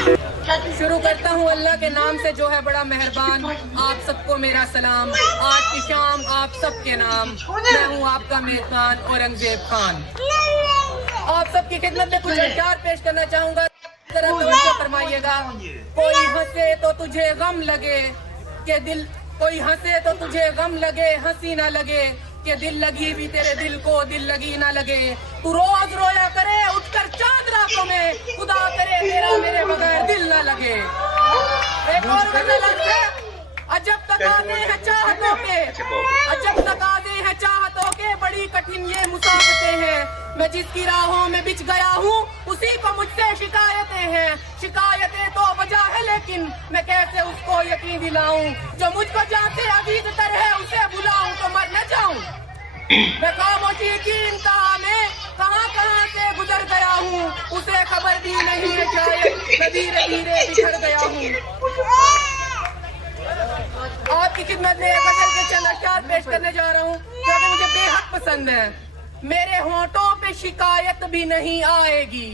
शुरू करता हूँ अल्लाह के नाम से जो है बड़ा मेहरबान। आप सबको मेरा सलाम। आज की शाम आप सबके नाम। मैं हूँ आपका मेजबान औरंगजेब खान। आप सबकी खिदमत में कुछ अशआर पेश करना चाहूँगा, जरा तवज्जो फरमाइएगा। कोई हंसे तो तुझे गम लगे कि दिल, कोई हंसे तो तुझे गम लगे, हंसी ना लगे कि दिल लगी भी तेरे दिल को दिल लगी ना लगे। तू रोज रोया करे उठकर चांद रातों में, खुदा करे तेरा मेरे बगैर दिल ना लगे। एक और गजल है, अजब तकाज़े हैं चाहतों के, अजब तकाज़े हैं चाहतों के, बड़ी कठिन ये मुसाफतें हैं। मैं जिसकी राहों में बिछ गया हूँ उसी को मुझसे शिकायतें हैं। शिकायतें तो वजह है लेकिन मैं कैसे उसको यकीन दिलाऊं, जो मुझको जाते अजीज तर है उसे बुलाऊं तो मर न जाऊं। मैं खामोशी की इंतहा में कहां कहां से गुजर गया हूँ, उसे खबर भी नहीं है शायद मैं धीरे धीरे बिछड़ गया हूँ। आपकी खिदमत में एक गजल के चंद अशआर पेश करने जा रहा हूँ जो कि मुझे बेहद पसंद है। मेरे होंठों पे शिकायत भी नहीं आएगी,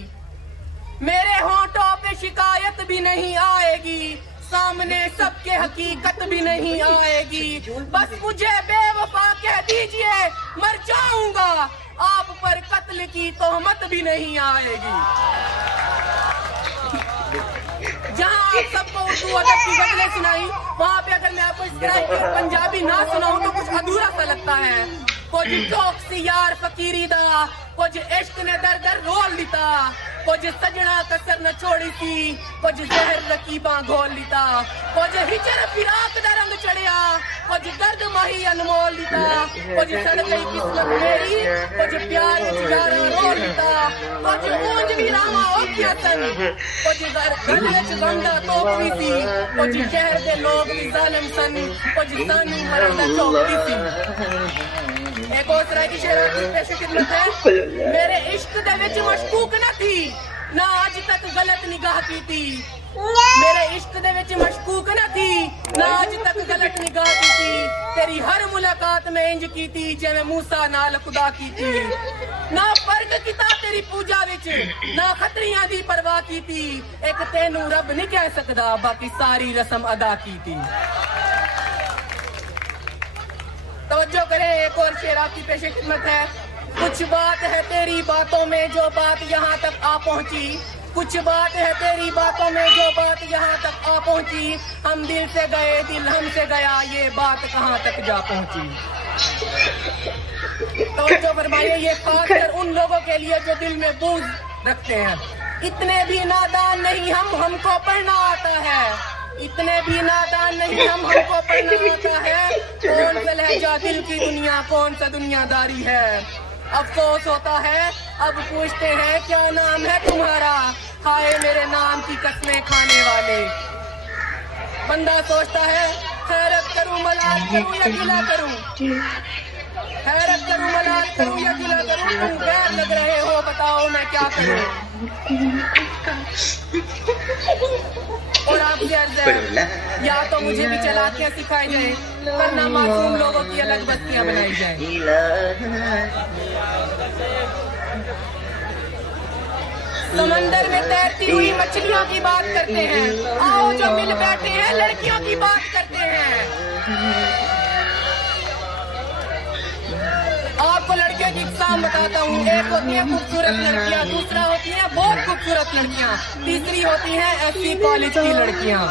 मेरे होंठों पे शिकायत भी नहीं आएगी, सामने सबके हकीकत भी नहीं आएगी। बस मुझे बेवफा कह दीजिए मर जाऊंगा, आप पर कत्ल की तोहमत भी नहीं आएगी। जहाँ आप सबको उर्दू अदब की गजलें सुनाई, वहाँ पे अगर मैं आपको इस तरह की पंजाबी ना सुनाऊं तो कुछ अधूरा सा लगता है। कुछ शौक सी यार फकीरी दा, कुछ इश्क ने दर दर रोल दिता, कुछ सजना कसर न छोड़ी थी, कुछ जहर रकीबा घोल दिता, कुछ हिजर फिराक दा रंग चढ़िया, कुछ दर्द माही अनमोल दिता, कुछ सड़ गई किस्मत मेरी, कुछ प्यार यारा रोल दिता, कुछ ऊंज भी रामा ओकिया सन, कुछ गल विच गंदा तोपी सी, कुछ शहर दे लोग भी जालिम सन, कुछ सानू मरण दा चौकी सी। एक और तरह की शेर की पेश खिदमत है। मेरे इश्क दे विच मशकूक न थी, ना आज तक गलत निगाह की थी, मेरे इश्क दे विच मशकूक न थी, ना आज तक गलत निगाह की थी, तेरी हर मुलाकात में इंज की थी जिवें मूसा नाल खुदा की थी। ना फर्क किता तेरी पूजा विच, ना खतरियां दी परवाह की थी, एक तेनू रब नहीं कह सकदा बाकी सारी रस्म अदा की थी। तवज्जो करें, एक और शेर आपकी पेशे खिदमत है। कुछ बात है तेरी बातों में जो बात यहाँ तक आ पहुँची, कुछ बात है तेरी बातों में जो बात यहाँ तक आ पहुँची, हम दिल से गए दिल हमसे गया ये बात कहाँ तक जा पहुँची। तवज्जो फरमाइए, ये खासकर उन लोगों के लिए जो दिल में बूझ रखते हैं। इतने भी नादान नहीं हमको पढ़ना आता है, इतने भी नादान नहीं हमको पढ़ना आता है, कौन सा लहजा दिल की दुनिया कौन सा दुनियादारी है। अफसोस होता है अब पूछते हैं क्या नाम है तुम्हारा, हाय मेरे नाम की कसमें खाने वाले। बंदा सोचता है खैरत करूं मलाल करूं या गिला करूं, हैरत करूं मलाल करूं या गिला करूं, तुम गैर लग रहे हो बताओ मैं क्या करूं। और आपसे अर्ज है या तो मुझे भी चलाकियां सिखाई जाए, वरना मासूम लोगों की अलग बस्तियां बनाई जाए। समंदर में तैरती हुई मछलियों की बात करते हैं, आओ जो मिल बैठे हैं लड़कियों की बात करते हैं। आपको लड़कियों की इकसाम बताता हूँ, एक होती है खूबसूरत लड़कियाँ, दूसरा होती है बहुत खूबसूरत लड़कियाँ, तीसरी होती है एससी कॉलेज की लड़कियाँ।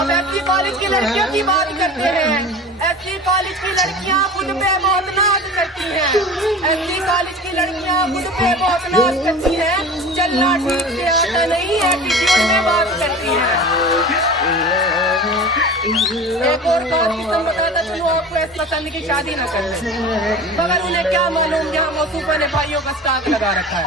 अब एससी कॉलेज की लड़कियों की बात करते हैं। एससी कॉलेज की लड़कियाँ खुद पे बहुत नाज करती हैं, एससी कॉलेज की लड़कियाँ खुद पे बहुत नाज करती हैं, चलना ठीक से आता नहीं एटीट्यूड में बात करती हैं। एक और बात किस्म बताता चलूं आपको, ऐसी पसंद की शादी न करते, मगर उन्हें क्या मालूम यहाँ मौसूफा ने भाइयों का स्टॉक लगा रखा है।